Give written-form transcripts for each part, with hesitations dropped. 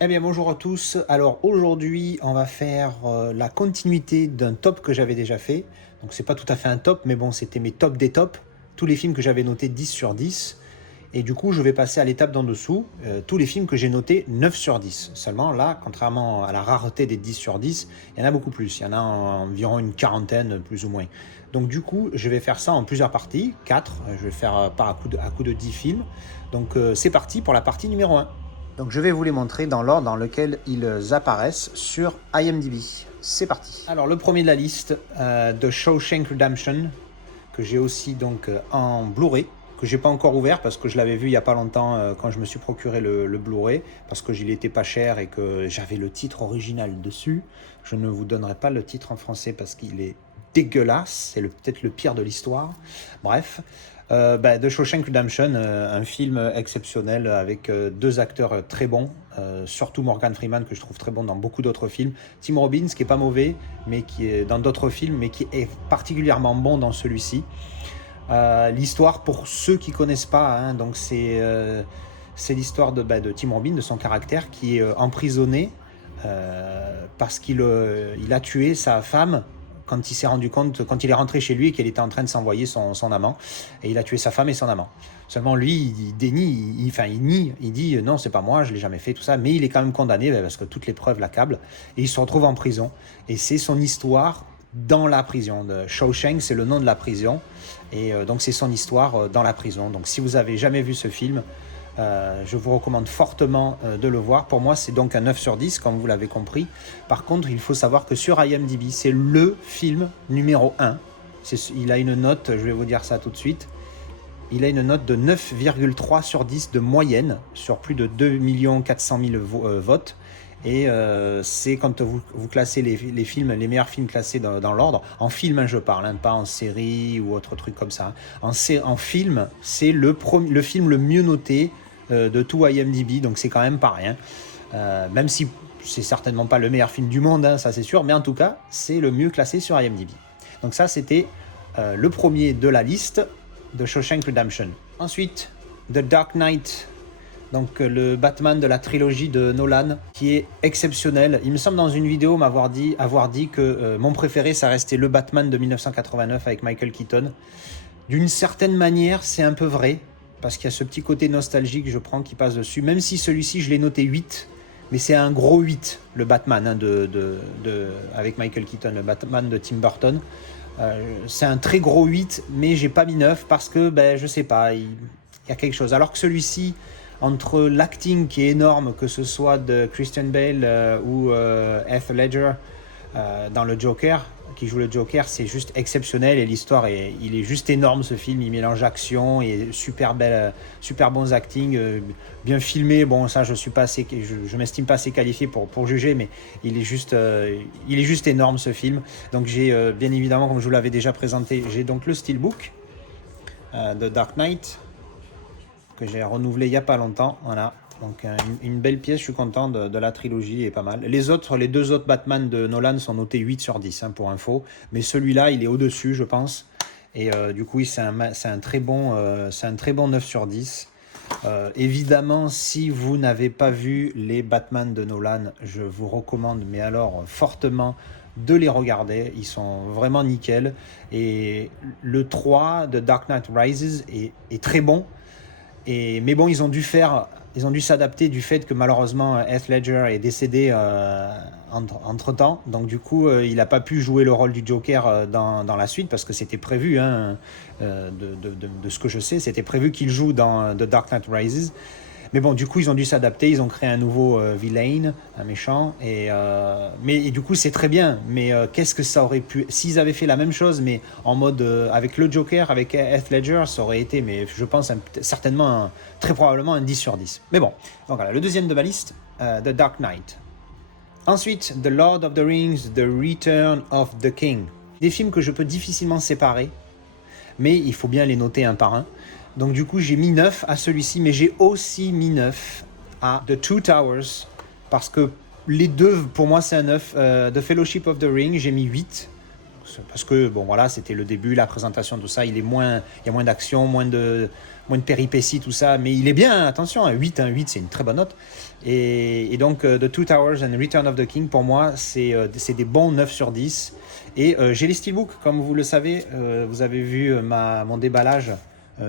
Eh bien bonjour à tous, alors aujourd'hui on va faire la continuité d'un top que j'avais déjà fait. Donc c'est pas tout à fait un top mais bon c'était mes tops des tops, tous les films que j'avais notés 10 sur 10. Et du coup je vais passer à l'étape d'en dessous, tous les films que j'ai notés 9 sur 10. Seulement là, contrairement à la rareté des 10 sur 10, il y en a beaucoup plus, il y en a environ une quarantaine plus ou moins. Donc du coup je vais faire ça en plusieurs parties, 4, je vais faire par à coup de 10 films. Donc c'est parti pour la partie numéro 1. Donc je vais vous les montrer dans l'ordre dans lequel ils apparaissent sur IMDb. C'est parti. Alors le premier de la liste, The Shawshank Redemption, que j'ai aussi donc en Blu-ray, que j'ai pas encore ouvert parce que je l'avais vu il y a pas longtemps quand je me suis procuré le Blu-ray, parce que il était pas cher et que j'avais le titre original dessus. Je ne vous donnerai pas le titre en français parce qu'il est dégueulasse, c'est peut-être le pire de l'histoire. Bref, The Shawshank Redemption, un film exceptionnel avec deux acteurs très bons, surtout Morgan Freeman que je trouve très bon dans beaucoup d'autres films. Tim Robbins qui est pas mauvais, mais qui est dans d'autres films, mais qui est particulièrement bon dans celui-ci. L'histoire pour ceux qui connaissent pas, hein, donc c'est l'histoire de Tim Robbins, de son caractère qui est emprisonné parce qu'il a tué sa femme quand il s'est rendu compte, quand il est rentré chez lui et qu'elle était en train de s'envoyer son amant, et il a tué sa femme et son amant. Seulement lui, il dénie, il nie, il dit non, c'est pas moi, je l'ai jamais fait, tout ça, mais il est quand même condamné parce que toutes les preuves l'accablent, et il se retrouve en prison, et c'est son histoire dans la prison. Shawshank, c'est le nom de la prison, et donc c'est son histoire dans la prison. Donc si vous avez jamais vu ce film, je vous recommande fortement de le voir. Pour moi, c'est donc un 9 sur 10, comme vous l'avez compris. Par contre, il faut savoir que sur IMDb, c'est le film numéro 1. Il a une note, je vais vous dire ça tout de suite, il a une note de 9,3 sur 10 de moyenne, sur plus de 2 400 000 votes. Et c'est quand vous classez les films, les meilleurs films classés dans l'ordre, en film je parle, hein, pas en série ou autre truc comme ça. En film, c'est le film le mieux noté de tout IMDb, donc c'est quand même pas rien. Même si c'est certainement pas le meilleur film du monde, hein, ça c'est sûr, mais en tout cas, c'est le mieux classé sur IMDb. Donc ça, c'était le premier de la liste de Shawshank Redemption. Ensuite, The Dark Knight, donc le Batman de la trilogie de Nolan, qui est exceptionnel. Il me semble dans une vidéo avoir dit que mon préféré, ça restait le Batman de 1989 avec Michael Keaton. D'une certaine manière, c'est un peu vrai, parce qu'il y a ce petit côté nostalgique, je prends, qui passe dessus, même si celui-ci, je l'ai noté 8, mais c'est un gros 8, le Batman hein, avec Michael Keaton, le Batman de Tim Burton. C'est un très gros 8, mais j'ai pas mis 9 parce que, je sais pas, il y a quelque chose. Alors que celui-ci, entre l'acting qui est énorme, que ce soit de Christian Bale ou Heath Ledger dans le Joker, qui joue le Joker, c'est juste exceptionnel et l'histoire il est juste énorme ce film. Il mélange action et super bons acting, bien filmé. Bon, ça je m'estime pas assez qualifié pour juger, mais il est juste énorme ce film. Donc j'ai bien évidemment, comme je vous l'avais déjà présenté, j'ai donc le steelbook de Dark Knight que j'ai renouvelé il y a pas longtemps. Voilà. Donc une belle pièce, je suis content de la trilogie, est pas mal. Les deux autres Batman de Nolan sont notés 8 sur 10 hein, pour info, mais celui-là il est au-dessus je pense, et du coup c'est un très bon 9 sur 10. Évidemment, si vous n'avez pas vu les Batman de Nolan, je vous recommande, mais alors fortement, de les regarder, ils sont vraiment nickel, et le 3 de Dark Knight Rises est très bon. Mais bon, ils ont dû s'adapter du fait que malheureusement Heath Ledger est décédé entre temps. Donc du coup, il n'a pas pu jouer le rôle du Joker dans la suite parce que c'était prévu, hein, de ce que je sais, c'était prévu qu'il joue dans The Dark Knight Rises. Mais bon, du coup, ils ont dû s'adapter, ils ont créé un nouveau villain, un méchant, et du coup, c'est très bien. Mais qu'est-ce que ça aurait pu... S'ils avaient fait la même chose, mais en mode avec le Joker, avec Heath Ledger, ça aurait été, mais je pense, certainement, très probablement un 10 sur 10. Mais bon, donc voilà, le deuxième de ma liste, The Dark Knight. Ensuite, The Lord of the Rings, The Return of the King. Des films que je peux difficilement séparer, mais il faut bien les noter un par un. Donc du coup, j'ai mis 9 à celui-ci, mais j'ai aussi mis 9 à The Two Towers, parce que les deux, pour moi, c'est un 9. The Fellowship of the Ring, j'ai mis 8. parce que bon voilà, c'était le début, la présentation, tout ça, il y a moins d'action, moins de péripéties, tout ça, mais il est bien, attention, 8, 8 c'est une très bonne note. Et donc The Two Towers and Return of the King, pour moi, c'est des bons 9 sur 10. Et j'ai les steelbooks, comme vous le savez, vous avez vu mon déballage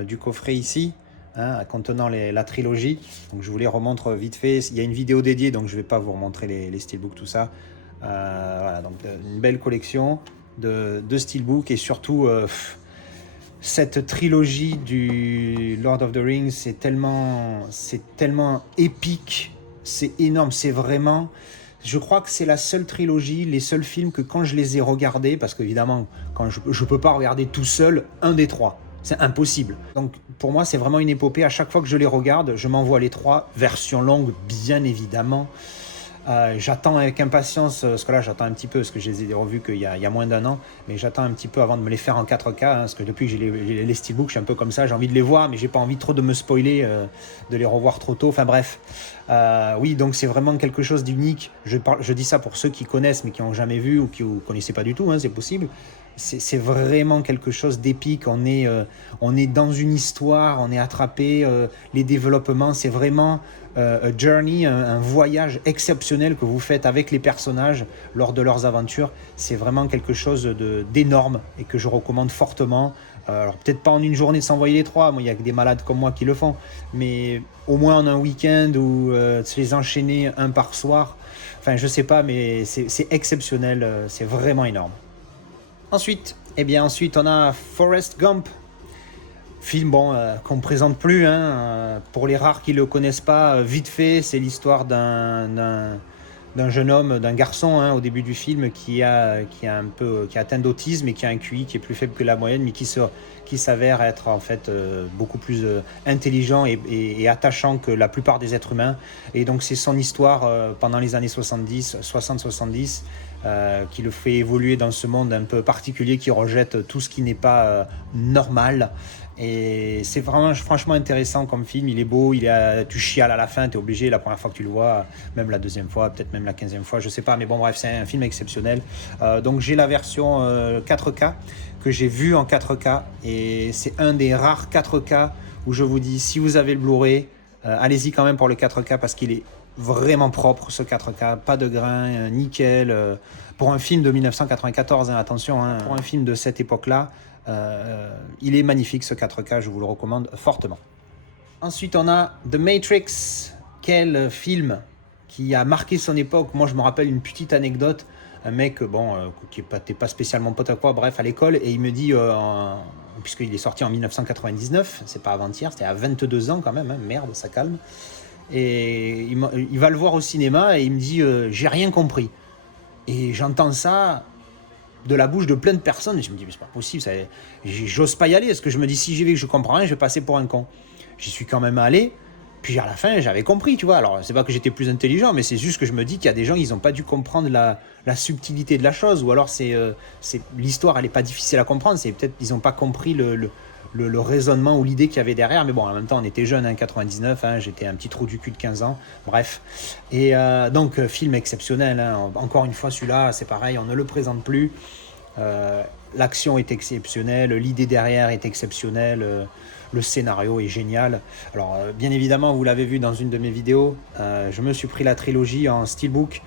du coffret ici, hein, contenant la trilogie. Donc je vous les remontre vite fait. Il y a une vidéo dédiée, donc je ne vais pas vous remontrer les steelbooks, tout ça. Voilà, donc une belle collection de steelbooks, et surtout cette trilogie du Lord of the Rings, c'est tellement épique, c'est énorme, c'est vraiment... Je crois que c'est la seule trilogie, les seuls films que quand je les ai regardés, parce qu'évidemment, quand je ne peux pas regarder tout seul un des trois, c'est impossible. Donc pour moi, c'est vraiment une épopée. À chaque fois que je les regarde, je m'envoie les trois, version longue bien évidemment. J'attends avec impatience, parce que là j'attends un petit peu, parce que je les ai revus qu'il y a moins d'1 an, mais j'attends un petit peu avant de me les faire en 4K, hein, parce que depuis que j'ai les steelbooks, je suis un peu comme ça, j'ai envie de les voir, mais j'ai pas envie trop de me spoiler, de les revoir trop tôt, enfin bref. Oui, donc c'est vraiment quelque chose d'unique. Je dis ça pour ceux qui connaissent, mais qui n'ont jamais vu, ou qui ne connaissaient pas du tout, hein, c'est possible. C'est vraiment quelque chose d'épique, on est dans une histoire, on est attrapé, les développements, c'est vraiment... a journey, un voyage exceptionnel que vous faites avec les personnages lors de leurs aventures. C'est vraiment quelque chose d'énorme et que je recommande fortement. Alors peut-être pas en une journée de s'envoyer les trois, moi il y a que des malades comme moi qui le font, mais au moins en un week-end ou se les enchaîner un par soir. Enfin je sais pas, mais c'est exceptionnel, c'est vraiment énorme. Ensuite, on a Forrest Gump. Film qu'on ne présente plus, hein, pour les rares qui ne le connaissent pas, vite fait, c'est l'histoire d'un jeune homme, d'un garçon, hein, au début du film qui a atteint d'autisme et qui a un QI qui est plus faible que la moyenne, mais qui s'avère être en fait beaucoup plus intelligent et attachant que la plupart des êtres humains. Et donc c'est son histoire pendant les années 60-70 qui le fait évoluer dans ce monde un peu particulier qui rejette tout ce qui n'est pas normal. Et c'est vraiment franchement intéressant comme film, il est beau, tu chiales à la fin, tu es obligé la première fois que tu le vois, même la deuxième fois, peut-être même la 15e fois, je sais pas, mais bon bref, c'est un film exceptionnel. Donc j'ai la version 4K que j'ai vue en 4K, et c'est un des rares 4K où je vous dis, si vous avez le Blu-ray, allez-y quand même pour le 4K parce qu'il est vraiment propre, ce 4K, pas de grain, nickel, pour un film de 1994, hein, attention, hein, pour un film de cette époque-là. Il est magnifique ce 4K, je vous le recommande fortement. Ensuite on a The Matrix, quel film qui a marqué son époque. Moi je me rappelle une petite anecdote, un mec qui n'était pas spécialement pote à quoi, bref à l'école, et il me dit, puisqu'il est sorti en 1999, c'est pas avant-hier, c'était à 22 ans quand même, hein, merde ça calme, et il va le voir au cinéma et il me dit j'ai rien compris, et j'entends ça de la bouche de plein de personnes, et je me dis mais c'est pas possible, j'ose pas y aller, parce que je me dis si j'y vais que je comprends rien, je vais passer pour un con. J'y suis quand même allé, puis à la fin j'avais compris, tu vois. Alors c'est pas que j'étais plus intelligent, mais c'est juste que je me dis qu'il y a des gens, ils ont pas dû comprendre la subtilité de la chose, ou alors l'histoire elle est pas difficile à comprendre, c'est peut-être ils ont pas compris le raisonnement ou l'idée qu'il y avait derrière, mais bon en même temps on était jeunes, hein, 99, hein, j'étais un petit trou du cul de 15 ans, bref. Et donc film exceptionnel, hein. Encore une fois celui-là c'est pareil, on ne le présente plus, l'action est exceptionnelle, l'idée derrière est exceptionnelle, le scénario est génial. Alors bien évidemment vous l'avez vu dans une de mes vidéos, je me suis pris la trilogie en steelbook,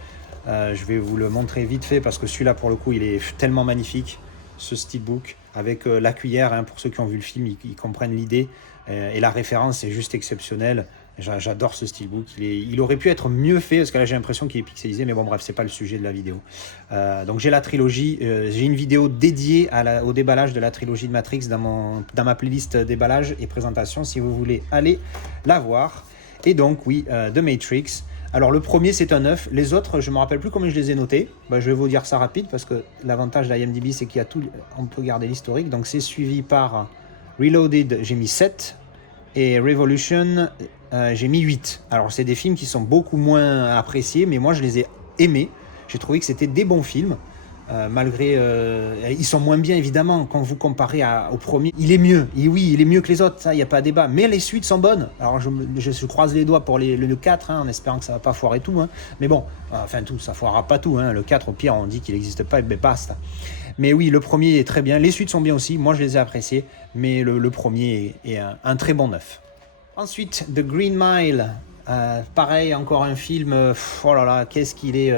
je vais vous le montrer vite fait parce que celui-là pour le coup il est tellement magnifique, ce steelbook avec la cuillère, hein, pour ceux qui ont vu le film ils comprennent l'idée, et la référence est juste exceptionnelle. J'adore ce steelbook, il aurait pu être mieux fait parce que là j'ai l'impression qu'il est pixelisé, mais bon bref c'est pas le sujet de la vidéo. Donc j'ai la trilogie, j'ai une vidéo dédiée au déballage de la trilogie de Matrix dans ma playlist déballage et présentation si vous voulez aller la voir. Et donc oui, The Matrix. Alors le premier c'est un 9, les autres je me rappelle plus comment je les ai notés, je vais vous dire ça rapide parce que l'avantage d'IMDb c'est qu'il y a tout, on peut garder l'historique. Donc c'est suivi par Reloaded, j'ai mis 7, et Revolution j'ai mis 8. Alors c'est des films qui sont beaucoup moins appréciés, mais moi je les ai aimés, j'ai trouvé que c'était des bons films. malgré... ils sont moins bien, évidemment, quand vous comparez au premier. Il est mieux, oui, il est mieux que les autres, ça, il n'y a pas à débat. Mais les suites sont bonnes. Alors, je croise les doigts pour le 4, hein, en espérant que ça ne va pas foirer tout. Hein. Mais bon, enfin, tout, ça ne foirera pas tout. Hein. Le 4, au pire, on dit qu'il n'existe pas, et ben basta. Mais oui, le premier est très bien. Les suites sont bien aussi. Moi, je les ai appréciées. Mais le premier est un très bon neuf. Ensuite, The Green Mile. Pareil, encore un film. Oh là là, qu'est-ce qu'il est...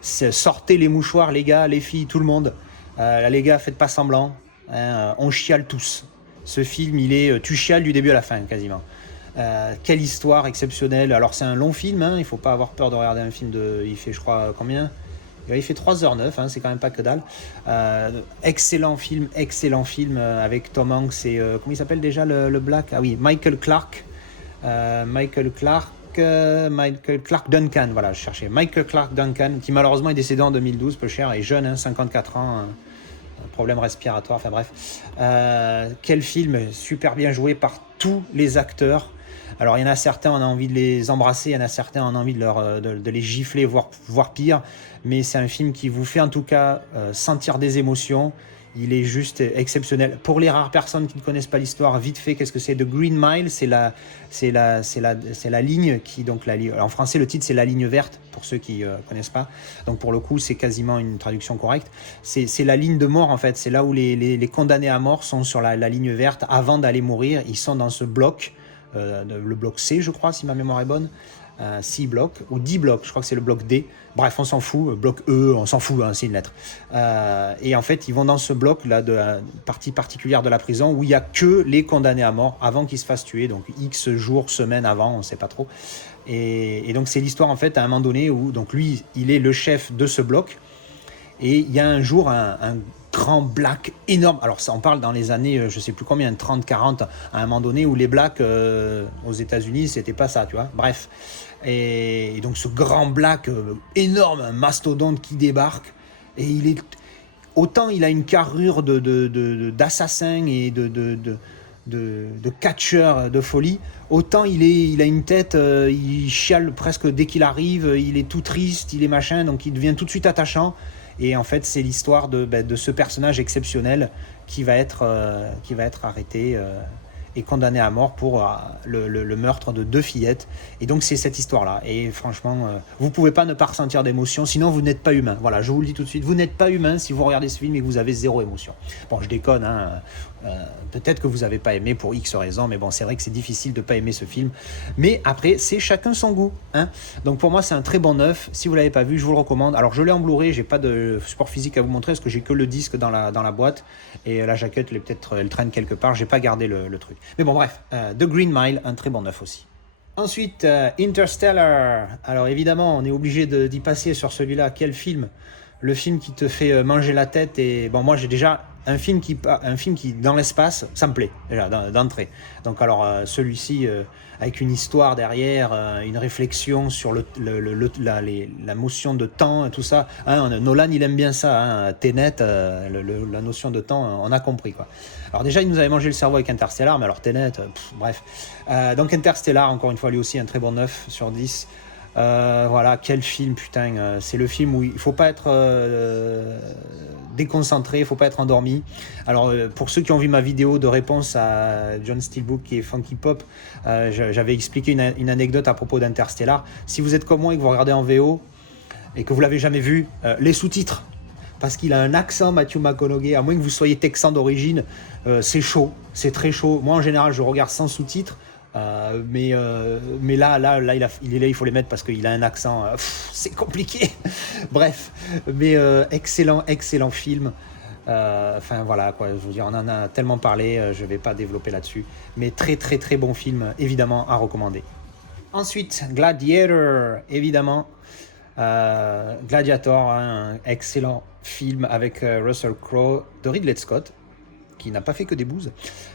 sortez les mouchoirs, les gars, les filles, tout le monde. Les gars, faites pas semblant. Hein, on chiale tous. Ce film, tu chiales du début à la fin, quasiment. Quelle histoire exceptionnelle. Alors, c'est un long film. Hein, il faut pas avoir peur de regarder un film il fait, je crois, combien ? Il fait 3h09, hein, c'est quand même pas que dalle. Excellent film avec Tom Hanks et comment il s'appelle déjà le Black ? Ah oui, Michael Clarke Duncan, voilà, je cherchais. Michael Clarke Duncan, qui malheureusement est décédé en 2012, peu cher, et jeune, hein, 54 ans, problème respiratoire, enfin bref. Quel film, super bien joué par tous les acteurs. Alors il y en a certains, on a envie de les embrasser, il y en a certains, on a envie de les gifler, voire pire, mais c'est un film qui vous fait en tout cas sentir des émotions. Il est juste exceptionnel. Pour les rares personnes qui ne connaissent pas l'histoire, vite fait, qu'est-ce que c'est ? The Green Mile, c'est la ligne qui, donc en français le titre c'est la ligne verte pour ceux qui connaissent pas. Donc pour le coup c'est quasiment une traduction correcte. C'est la ligne de mort en fait. C'est là où les condamnés à mort sont sur la ligne verte avant d'aller mourir. Ils sont dans ce bloc, le bloc C je crois si ma mémoire est bonne. 6 blocs ou 10 blocs, je crois que c'est le bloc D. Bref, on s'en fout, bloc E, on s'en fout, hein, c'est une lettre. Et en fait, ils vont dans ce bloc-là de la partie particulière de la prison où il n'y a que les condamnés à mort avant qu'ils se fassent tuer, donc X jours, semaines avant, on ne sait pas trop. Et donc, c'est l'histoire, en fait, à un moment donné où donc lui, il est le chef de ce bloc. Et il y a un jour un grand black énorme. Alors ça, on parle dans les années, je sais plus combien, 30, 40, à un moment donné où les blacks aux États-Unis, c'était pas ça, tu vois. Bref. Et donc ce grand black énorme, un mastodonte qui débarque. Et autant il a une carrure d'assassin et de catcheur de folie, autant il a une tête, il chiale presque dès qu'il arrive, il est tout triste, il est machin, donc il devient tout de suite attachant. Et en fait, c'est l'histoire de ce personnage exceptionnel qui va être arrêté et condamné à mort pour le meurtre de 2 fillettes. Et donc, c'est cette histoire-là. Et franchement, vous ne pouvez pas ne pas ressentir d'émotion, sinon vous n'êtes pas humain. Voilà, je vous le dis tout de suite, vous n'êtes pas humain si vous regardez ce film et que vous avez 0 émotion. Bon, je déconne, hein. Peut-être que vous n'avez pas aimé pour X raisons, mais bon, c'est vrai que c'est difficile de ne pas aimer ce film. Mais après, c'est chacun son goût. Hein. Donc pour moi, c'est un très bon neuf. Si vous ne l'avez pas vu, je vous le recommande. Alors je l'ai en Blu-ray, j'ai pas de support physique à vous montrer parce que j'ai que le disque dans la boîte. Et la jaquette, elle traîne quelque part. J'ai pas gardé le truc. Mais bon, bref, The Green Mile, un très bon neuf aussi. Ensuite, Interstellar. Alors évidemment, on est obligé d'y passer sur celui-là. Quel film ? Le film qui te fait manger la tête. Et bon, moi j'ai déjà un film qui dans l'espace, ça me plaît déjà d'entrée. Donc alors celui-ci avec une histoire derrière, une réflexion sur la notion de temps, tout ça. Hein, Nolan il aime bien ça. Hein, Tenet, la notion de temps, on a compris quoi. Alors déjà il nous avait mangé le cerveau avec Interstellar, mais alors Tenet, bref. Donc Interstellar encore une fois lui aussi un très bon 9 sur 10. Voilà, quel film, putain. C'est le film où il faut pas être déconcentré, il faut pas être endormi. Alors, pour ceux qui ont vu ma vidéo de réponse à John Steelbook qui est Funky Pop, j'avais expliqué une anecdote à propos d'Interstellar. Si vous êtes comme moi et que vous regardez en VO et que vous l'avez jamais vu, les sous-titres. Parce qu'il a un accent, Matthew McConaughey, à moins que vous soyez texan d'origine, c'est chaud, c'est très chaud. Moi, en général, je regarde sans sous-titres. Mais là, il est là, il faut les mettre parce qu'il a un accent. C'est compliqué. Bref, mais excellent film. Enfin voilà quoi. Je veux dire, on en a tellement parlé, je vais pas développer là-dessus. Mais très très très bon film, évidemment à recommander. Ensuite, Gladiator, évidemment. Gladiator, hein, un excellent film avec Russell Crowe de Ridley Scott, qui n'a pas fait que des bouses.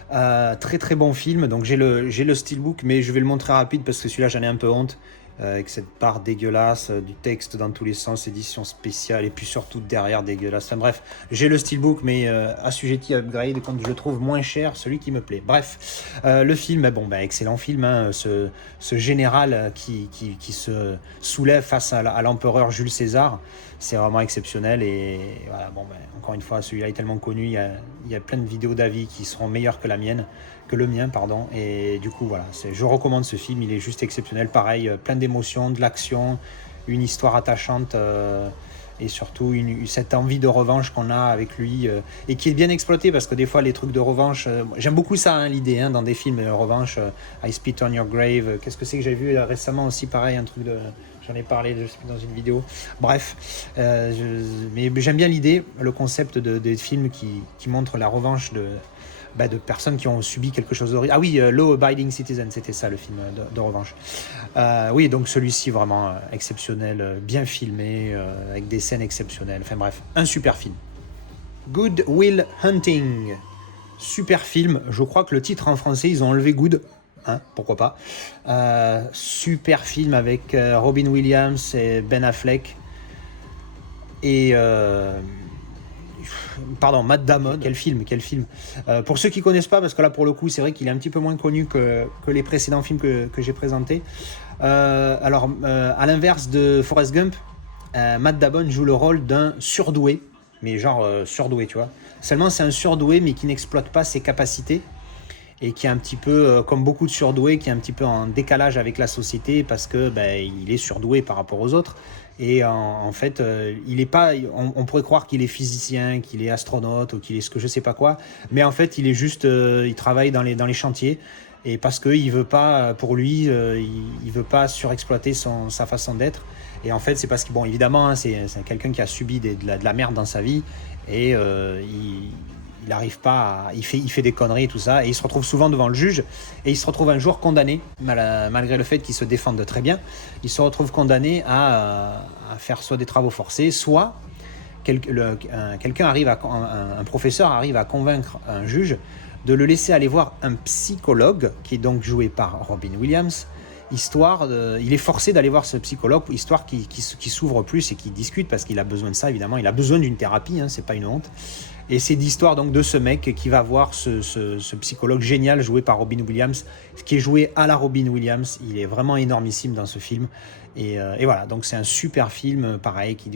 Très très bon film. Donc j'ai le steelbook, mais je vais le montrer rapide parce que celui-là j'en ai un peu honte. avec cette barre dégueulasse, du texte dans tous les sens, édition spéciale, et puis surtout derrière dégueulasse. Enfin bref, j'ai le steelbook, mais assujetti à upgrade quand je le trouve moins cher, celui qui me plaît. Bref, le film, excellent film, hein, ce général qui se soulève face à l'empereur Jules César, c'est vraiment exceptionnel. Et voilà, encore une fois, celui-là est tellement connu, il y a plein de vidéos d'avis qui seront meilleures que le mien, pardon. Et du coup, voilà, je recommande ce film, il est juste exceptionnel. Pareil, plein d'émotions, de l'action, une histoire attachante, et surtout cette envie de revanche qu'on a avec lui, et qui est bien exploitée, parce que des fois, les trucs de revanche, j'aime beaucoup ça, hein, l'idée, hein, dans des films, revanche, I Spit on Your Grave, qu'est-ce que c'est que j'ai vu récemment aussi, pareil, un truc de... J'en ai parlé, je suis dans une vidéo. Bref, mais j'aime bien l'idée, le concept des films qui montrent la revanche de personnes qui ont subi quelque chose d'horrible. Ah oui, Law Abiding Citizen, c'était ça le film de revanche. Oui, donc celui-ci vraiment exceptionnel, bien filmé, avec des scènes exceptionnelles. Enfin bref, un super film. Good Will Hunting. Super film. Je crois que le titre en français, ils ont enlevé Good. Hein, pourquoi pas. Super film avec Robin Williams et Ben Affleck. Et... pardon, Matt Damon, quel film. Pour ceux qui connaissent pas, parce que là pour le coup c'est vrai qu'il est un petit peu moins connu que les précédents films que j'ai présentés. À l'inverse de Forrest Gump, Matt Damon joue le rôle d'un surdoué, mais genre surdoué, tu vois. Seulement c'est un surdoué mais qui n'exploite pas ses capacités, et qui est un petit peu, comme beaucoup de surdoués, qui est un petit peu en décalage avec la société, parce que il est surdoué par rapport aux autres. Et en fait, il est pas. On pourrait croire qu'il est physicien, qu'il est astronaute, ou qu'il est ce que je sais pas quoi, mais en fait, il est juste, il travaille dans les chantiers, et parce que il veut pas, pour lui, il veut pas surexploiter sa façon d'être. Et en fait, c'est parce que bon, évidemment, hein, c'est quelqu'un qui a subi de la merde dans sa vie, et il arrive pas il fait des conneries et tout ça, et il se retrouve souvent devant le juge, et il se retrouve un jour condamné, malgré le fait qu'il se défende très bien, il se retrouve condamné à faire soit des travaux forcés, soit un professeur arrive à convaincre un juge de le laisser aller voir un psychologue, qui est donc joué par Robin Williams, il est forcé d'aller voir ce psychologue, histoire qu'il s'ouvre plus et qu'il discute, parce qu'il a besoin de ça, évidemment, il a besoin d'une thérapie, hein, c'est pas une honte. Et c'est l'histoire donc de ce mec qui va voir ce psychologue génial joué par Robin Williams, qui est joué à la Robin Williams. Il est vraiment énormissime dans ce film. Et voilà, donc c'est un super film, pareil, qui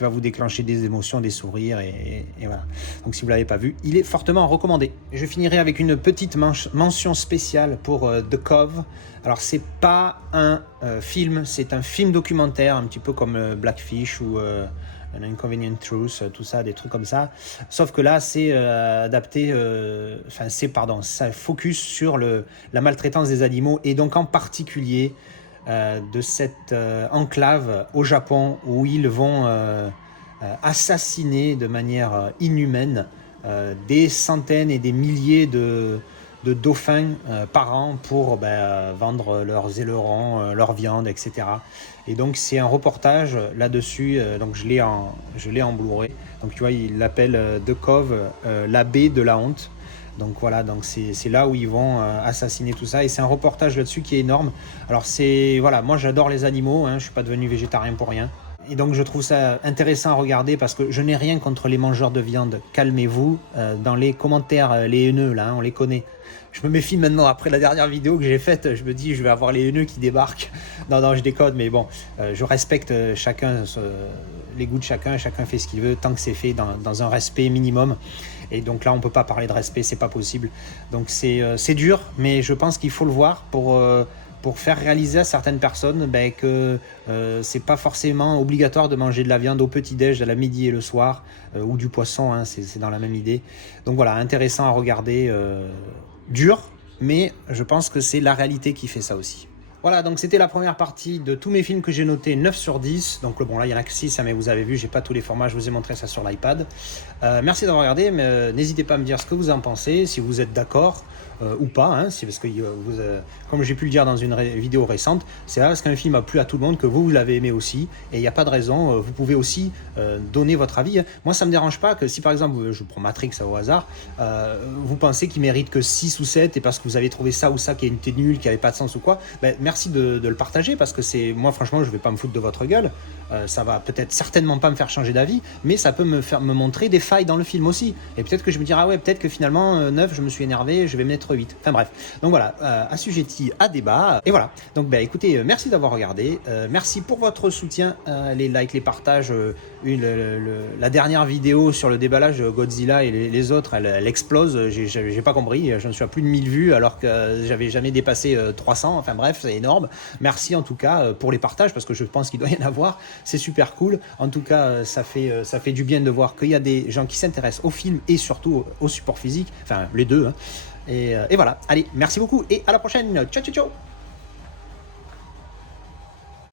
va vous déclencher des émotions, des sourires, et voilà. Donc si vous ne l'avez pas vu, il est fortement recommandé. Je finirai avec une petite mention spéciale pour The Cove. Alors c'est pas un film, c'est un film documentaire, un petit peu comme Blackfish ou... An Inconvenient Truth, tout ça, des trucs comme ça. Sauf que là, c'est adapté, ça focus sur la maltraitance des animaux, et donc en particulier de cette enclave au Japon où ils vont assassiner de manière inhumaine des centaines et des milliers de dauphins par an pour vendre leurs ailerons, leur viande, etc. Et donc c'est un reportage là-dessus, donc je l'ai en Blu-ray. Donc tu vois, il l'appelle The Cove, la baie de la honte. Donc voilà, donc c'est là où ils vont assassiner tout ça, et c'est un reportage là-dessus qui est énorme. Alors moi j'adore les animaux, hein, je suis pas devenu végétarien pour rien. Et donc je trouve ça intéressant à regarder, parce que je n'ai rien contre les mangeurs de viande. Calmez-vous, dans les commentaires, les haineux là, on les connaît. Je me méfie maintenant, après la dernière vidéo que j'ai faite, je me dis je vais avoir les haineux qui débarquent. Non, je décode, mais bon, je respecte chacun, les goûts de chacun fait ce qu'il veut, tant que c'est fait dans un respect minimum. Et donc là on peut pas parler de respect, c'est pas possible. Donc c'est dur, mais je pense qu'il faut le voir pour faire réaliser à certaines personnes que c'est pas forcément obligatoire de manger de la viande au petit-déj, à la midi et le soir, ou du poisson, hein, c'est dans la même idée. Donc voilà, intéressant à regarder, dur, mais je pense que c'est la réalité qui fait ça aussi. Voilà, donc c'était la première partie de tous mes films que j'ai notés 9 sur 10. Donc bon, là il y en a que 6, mais vous avez vu, j'ai pas tous les formats, je vous ai montré ça sur l'iPad. Merci d'avoir regardé, mais n'hésitez pas à me dire ce que vous en pensez, si vous êtes d'accord. ou pas, hein, c'est parce que comme j'ai pu le dire dans une vidéo récente, c'est parce qu'un film a plu à tout le monde que vous l'avez aimé aussi, et il n'y a pas de raison, vous pouvez aussi donner votre avis. Moi ça me dérange pas que si par exemple, je prends Matrix au hasard, vous pensez qu'il mérite que 6 ou 7 et parce que vous avez trouvé ça ou ça qui était nul, qui avait pas de sens ou quoi, ben, merci de le partager, parce que moi franchement je vais pas me foutre de votre gueule, ça va peut-être certainement pas me faire changer d'avis, mais ça peut me montrer des failles dans le film aussi, et peut-être que je me dirai ah ouais, peut-être que finalement 9 je me suis énervé, je vais mettre 8, enfin bref, donc voilà, assujetti à débat, et voilà, donc ben écoutez, merci d'avoir regardé, merci pour votre soutien, les likes, les partages, la dernière vidéo sur le déballage Godzilla et les autres, elle explose, j'ai pas compris, j'en suis à plus de 1000 vues alors que j'avais jamais dépassé 300, enfin bref, c'est énorme. Merci en tout cas pour les partages, parce que je pense qu'il doit y en avoir, c'est super cool. En tout cas, ça fait du bien de voir qu'il y a des gens qui s'intéressent au film et surtout au support physique, enfin les deux, hein. Et voilà, allez, merci beaucoup et à la prochaine, ciao ciao ciao.